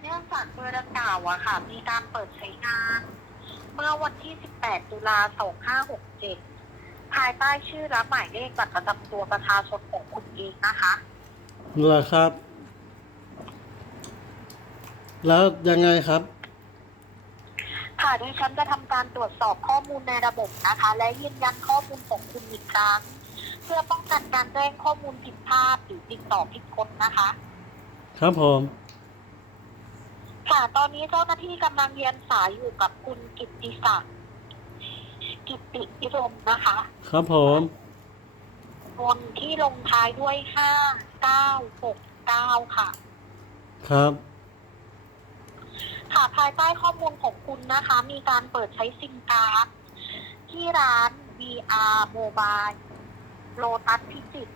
เนื่องจากเบอร์ดังกล่าวอะค่ะ มีการเปิดใช้งาน เมื่อวันที่ 18 ตุลา 2567 ภายใต้ชื่อและหมายเลขบัตรประจำตัวประชาชนของคุณเองนะคะ เหรอครับ แล้วยังไงครับ ค่ะดิฉันจะทำการตรวจสอบข้อมูลในระบบนะคะ และยืนยันข้อมูลของคุณอีกครั้ง เพื่อป้องกันการแจ้งข้อมูลผิดพลาดหรือติดต่อผิดคนนะคะ ครับผม ค่ะ ตอนนี้เจ้าหน้าที่กำลังเรียนสายอยู่กับคุณกิตติศักดิ์กิตติพิรมนะคะ ครับผมบนที่ลงท้ายด้วยห้าเก้าหกเก้าค่ะ ครับ ค่ะภายใต้ข้อมูลของคุณนะคะ มีการเปิดใช้ซิมการ์ดที่ร้าน VR Mobile โลตัสพิจิตร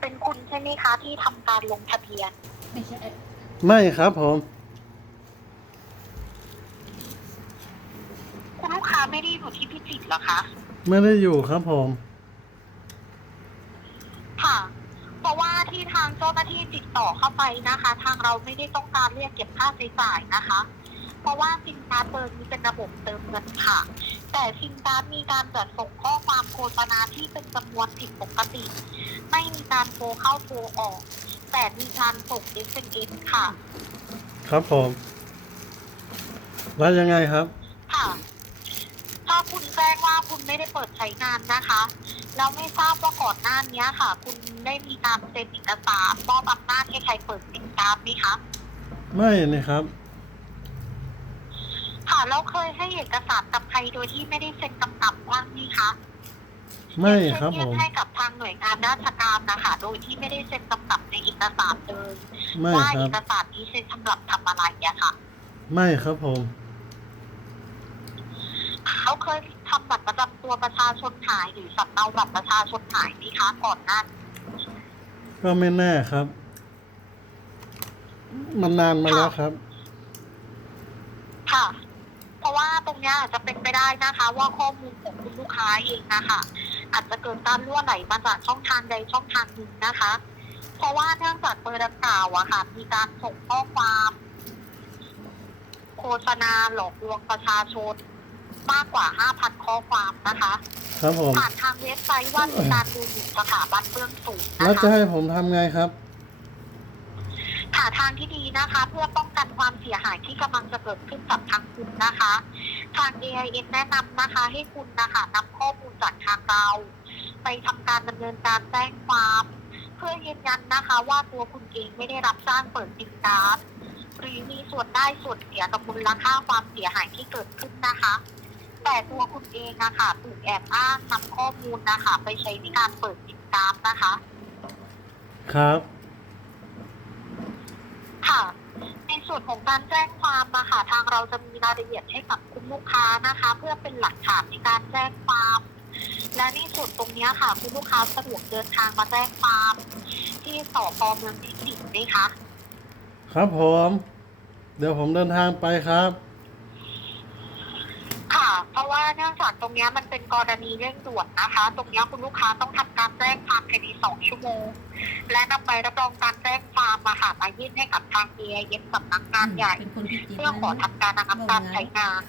เป็นคุณใช่ไหมคะ ที่ทำการลงทะเบียน ไม่ใช่ไม่ครับผม คุณลูกค้า ไม่ได้อยู่ที่พิจิตรเหรอคะ ไม่ได้อยู่ครับผม ค่ะ เพราะว่าที่ทางเจ้าหน้าที่ติดต่อเข้าไปนะคะ ทางเราไม่ได้ต้องการเรียกเก็บค่าใช้จ่ายนะคะ เพราะว่าซิมการ์ดเบอร์นี้เป็นระบบเติมเงินค่ะ แต่ซิมการ์ดมีการจัดส่งข้อความโฆษณาที่เป็นจำนวนผิดปกติ ไม่มีการโทรเข้าโทรออก แต่มีการส่ง SMS ค่ะ ครับผม แล้วยังไงครับ ค่ะถ้า คุณแจ้งว่าคุณไม่ได้เปิดใช้งานนะคะแล้วไม่ทราบว่าก่อนหน้านี้ค่ะ คุณได้มีการเซ็นเอกสารมอบอำนาจให้ใครเปิดซิมการ์ดไหมคะไม่นี่ครับ ค่ะแล้วเคยให้เอกสารกับใครโดยที่ไม่ได้เซ็นกำกับบ้างไหมคะไม่ครับเช่นผยื่นมให้กับทางหน่วยงานราชการนะคะโดยที่ไม่ได้เซ็นกำกับในเอกสารเลยไม่ว่าคเอรับกสารนี้เซ็นสำหรับทำอะไรอะค่ะ ไม่ครับผม เขาเคยทำบัตรประจำตัวประชาชนหายหรือสำเนาบัตรประชาชนหายไหมคะก่อนหน้านี้ก็ไม่แน่ครับ มันนานมาแล้วครับ ค่ะ เพราะว่าตรงเนี้ยอาจจะเป็นไปได้นะคะ ว่าข้อมูลของคุณลูกค้าเองนะคะอาจจะเกิดการรั่วไหลมาจากช่องทางใดช่องทางหนึ่งนะคะ เพราะว่าเนื่องจากเบอร์ดังกล่าวอะค่ะ มีการส่งข้อความ โฆษณาหลอกลวงประชาชน มากกว่า 5,000 ข้อความนะคะ ครับผม ผ่านทางเว็บไซต์ว่ามีการดูหมิ่นสถาบันเบื้องสูงแล้วนะจะคะให้ผมทำไงครับ หาทางที่ดีนะคะ เพื่อป้องกันความเสียหายที่กำลังจะเกิดขึ้นกับทางคุณนะคะ ทาง AIS แนะนำนะคะ ให้คุณนะคะนำข้อมูลจากทางเรา ไปทำการดำเนินการแจ้งความ เพื่อยืนยันนะคะ ว่าตัวคุณเองไม่ได้รับจ้างเปิดซิมการ์ดหรือมีส่วนได้ส่วนเสียกับมูลค่าความเสียหายที่เกิดขึ้นนะคะ แต่ตัวคุณเองนะคะถูกแอบอ้างนำข้อมูลนะคะไปใช้ในการเปิดซิมการ์ดนะคะ ครับ ค่ะ ในส่วนของการแจ้งความมาค่ะทางเราจะมีรายละเอียดให้กับคุณลูกค้านะคะ เพื่อเป็นหลักฐานในการแจ้งความ และในส่วนตรงเนี้ยค่ะ คุณลูกค้าสะดวกเดินทางมาแจ้งความ ที่สพเมืองพิจิตรไหมคะ ครับผม เดี๋ยวผมเดินทางไปครับค่ะ เพราะว่าเนื่องจากตรงเนี้ยมันเป็นกรณีเร่งด่วนนะคะ ตรงเนี้ยคุณลูกค้าต้องทำการแจ้งความภายในสองชั่วโมง และนำใบรับรองการแจ้งความมาค่ะมายื่นให้กับทาง AIS สำนักงานใหญ่ เป็นคนพิจิตรเพื่อขอทำการระงับการใช้งาน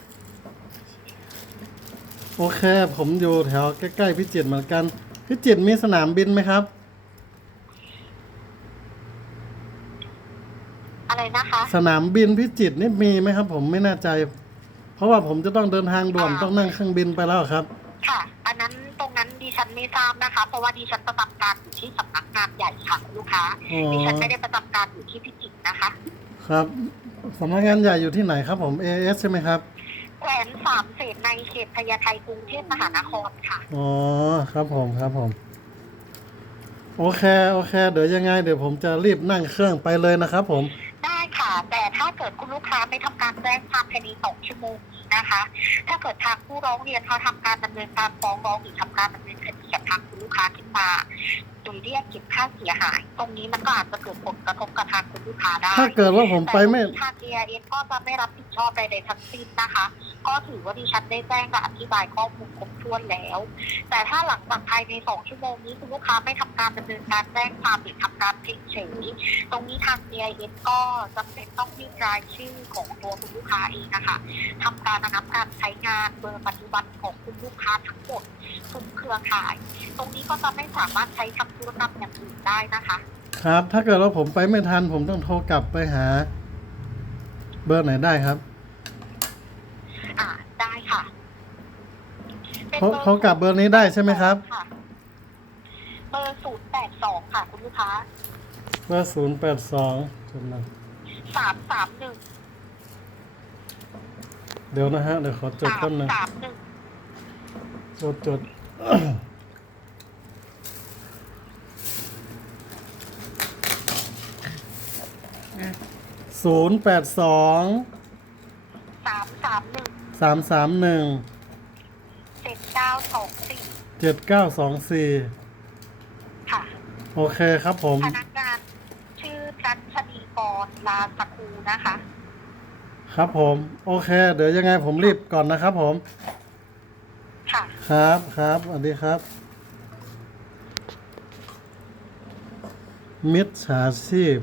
โอเค ผมอยู่แถวใกล้ๆพิจิตรเหมือนกันพิจิตรมีสนามบินไหมครับ อะไรนะคะ สนามบินพิจิตรนี่มีไหมครับ ผมไม่แน่ใจเพ ราะว่าผมจะต้องเดินทางด่วนอ่า ต้องนั่งเครื่องบินไปแล้วครับ ค่ะ อันนั้นตรงนั้นดิฉันไม่ทราบนะคะ เพราะว่าดิฉันประจำการอยู่ที่สำนักงานใหญ่ค่ะคุณลูกค้า อ๋อ ดิฉันไม่ได้ประจำการอยู่ที่พิจิตรนะคะ ครับสำนักงานใหญ่อยู่ที่ไหนครับผม AS ใช่ไหมครับแขวนสามเศษในเขตพญาไทกรุงเทพมหานครค่ะ อ๋อครับผมครับผมโอเคโอเค เดี๋ยวยังไง เดี๋ยวผมจะรีบนั่งเครื่องไปเลยนะครับผม ได้ค่ะ แต่ถ้าเกิดคุณลูกค้าไม่ทำการแจ้งความภายในสองชั่วโมงนะคะ ถ้าเกิดทางผู้ร้องเรียนเขาทำการดำเนินการฟ้องร้องหรือทำการดำเนินคดีกับทางคุณลูกค้าขึ้นมาโดยเรียกเก็บค่าเสียหาย ตรงนี้มันก็อาจจะเกิดผลกระทบกับทางคุณลูกค้าได้ถ้าเกิดว่าผมไปไม่ แต่ทาง AIS ก็จะไม่รับผิดชอบใดๆทั้งสิ้นนะคะ ก็ถือว่าดิฉันได้แจ้งและอธิบายข้อมูลครบถ้วนแล้ว แต่ถ้าหลังจากภายในสองชั่วโมงนี้คุณลูกค้าไม่ทำการดำเนินการแจ้งความหรือทำการเพิกเฉยตรงนี้ทาง AIS ก็จำเป็นต้องยื่นรายชื่อของตัวคุณลูกค้าเองนะคะทำการระงับการใช้งานเบอร์ปัจจุบันของคุณลูกค้าทั้งหมดทุกเครือข่าย ตรงนี้ก็จะไม่สามารถใช้ทำธุรกรรมอย่างอื่นได้นะคะ ครับ ถ้าเกิดว่าผมไปไม่ทันผมต้องโทรกลับไปหา เบอร์ไหนได้ครับ อ่าได้ค่ะ เป็นโทรบอร์โทรกลับเบอร์นี้ได้ใช่ไหมครับะเบอร์ศูนย์แปดสองค่ะ คุณลูกค้าเบอร์ศูนย์แปดสองจดนะสามสามหนึ่งเดี๋ยวนะฮะ เดี๋ยวขอจดสามต้นนะสามหนึ่งจดจด ศูนย์แปดสองสามสามหนึ่งสามสามหนึ่งเจ็ดเก้าสองสี่เจ็ดเก้าสองสี่ค่ะโอเคครับผม พนักงานชื่อรัชนีกรลาสกูนะคะ ครับผม โอเค เดี๋ยวยังไงผมรีบก่อนนะครับผม ค่ะ ครับครับสวัสดีครับ มิจฉาชีพ